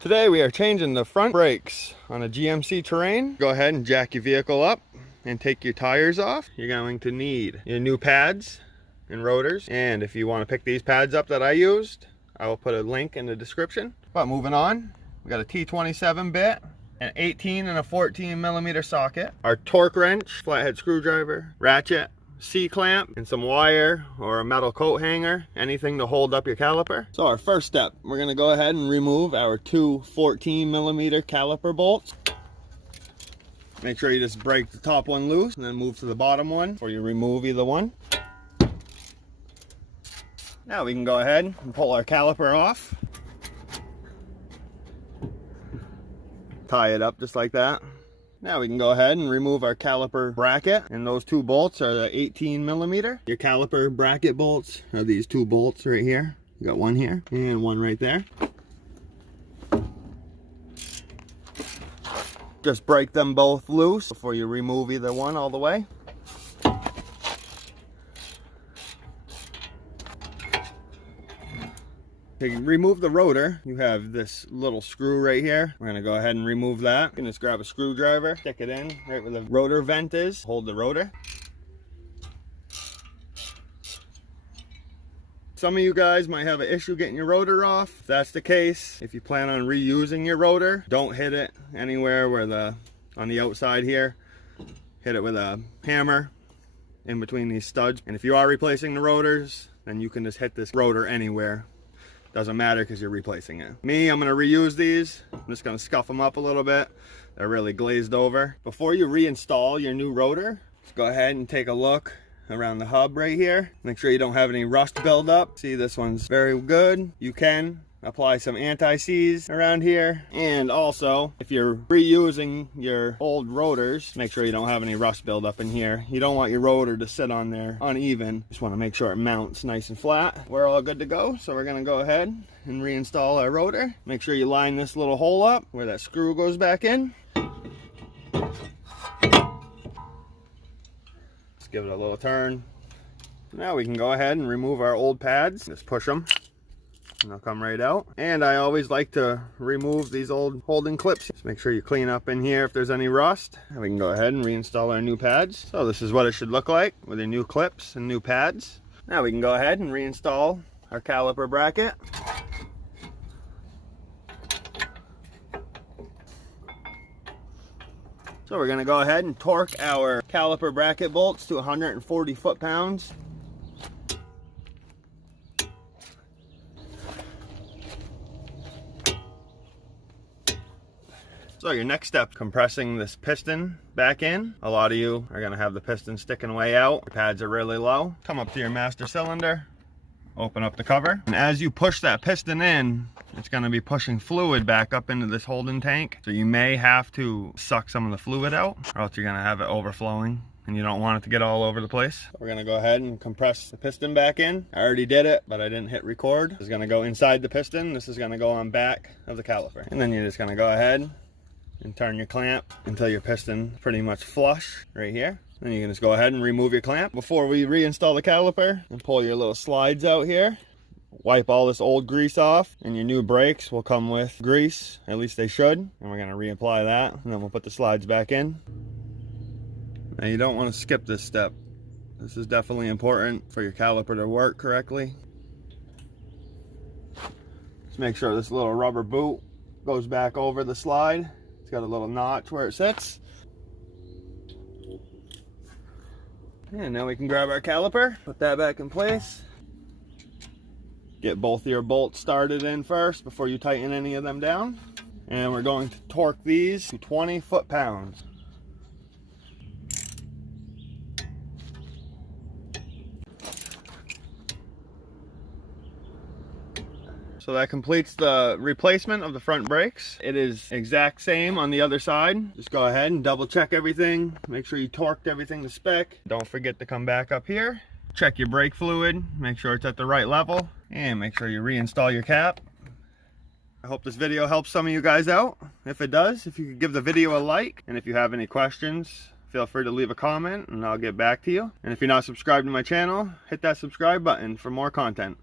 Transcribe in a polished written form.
Today we are changing the front brakes on a GMC Terrain. Go ahead and jack your vehicle up and take your tires off. You're going to need your new pads and rotors. And if you want to pick these pads up that I used, I will put a link in the description. But moving on, we got a T27 bit, an 18 and a 14 millimeter socket, our torque wrench, flathead screwdriver, ratchet, C-clamp, and some wire or a metal coat hanger, anything to hold up your caliper. So our first step, we're going to go ahead and remove our two 14 millimeter caliper bolts. Make sure you just break the top one loose and then move to the bottom one before you remove either one. Now we can go ahead and pull our caliper off. Tie it up just like that. Now we can go ahead and remove our caliper bracket, and those two bolts are the 18 millimeter. Your caliper bracket bolts are these two bolts right here. You got one here and one right there. Just break them both loose before you remove either one all the way. To remove the rotor, you have this little screw right here. We're gonna go ahead and remove that. You can just grab a screwdriver, stick it in right where the rotor vent is, hold the rotor. Some of you guys might have an issue getting your rotor off. If that's the case, if you plan on reusing your rotor, don't hit it anywhere where on the outside here. Hit it with a hammer in between these studs. And if you are replacing the rotors, then you can just hit this rotor anywhere. Doesn't matter because you're replacing it. Me, I'm going to reuse these. I'm just going to scuff them up a little bit. They're really glazed over. Before you reinstall your new rotor, just go ahead and take a look around the hub right here. Make sure you don't have any rust buildup. See, this one's very good. You can apply some anti-seize around here. And also, if you're reusing your old rotors, make sure you don't have any rust buildup in here. You don't want your rotor to sit on there uneven. Just want to make sure it mounts nice and flat. We're all good to go. So we're going to go ahead and reinstall our rotor. Make sure you line this little hole up where that screw goes back in. Just give it a little turn. Now we can go ahead and remove our old pads. Just push them and they'll come right out. And I always like to remove these old holding clips. Just make sure you clean up in here if there's any rust. And we can go ahead and reinstall our new pads. So this is what it should look like with your new clips and new pads. Now we can go ahead and reinstall our caliper bracket. So we're going to go ahead and torque our caliper bracket bolts to 140 foot-pounds. So your next step, compressing this piston back in. A lot of you are going to have the piston sticking way out. Your pads are really low. Come up to your master cylinder, open up the cover. And as you push that piston in, it's going to be pushing fluid back up into this holding tank. So you may have to suck some of the fluid out, or else you're going to have it overflowing. And you don't want it to get all over the place. We're going to go ahead and compress the piston back in. I already did it, but I didn't hit record. This is going to go inside the piston. This is going to go on back of the caliper. And then you're just going to go ahead and turn your clamp until your piston pretty much flush right here. Then you can just go ahead and remove your clamp. Before we reinstall the caliper, and pull your little slides out here. Wipe all this old grease off, and your new brakes will come with grease. At least they should. And we're going to reapply that, and then we'll put the slides back in. Now you don't want to skip this step. This is definitely important for your caliper to work correctly. Just make sure this little rubber boot goes back over the slide. It's got a little notch where it sits. And now we can grab our caliper, put that back in place. Get both your bolts started in first before you tighten any of them down. And we're going to torque these to 20 foot-pounds. So that completes the replacement of the front brakes. It is exact same on the other side. Just go ahead and double check everything. Make sure you torqued everything to spec. Don't forget to come back up here. Check your brake fluid. Make sure it's at the right level. And make sure you reinstall your cap. I hope this video helps some of you guys out. If it does, if you could give the video a like. And if you have any questions, feel free to leave a comment and I'll get back to you. And if you're not subscribed to my channel, hit that subscribe button for more content.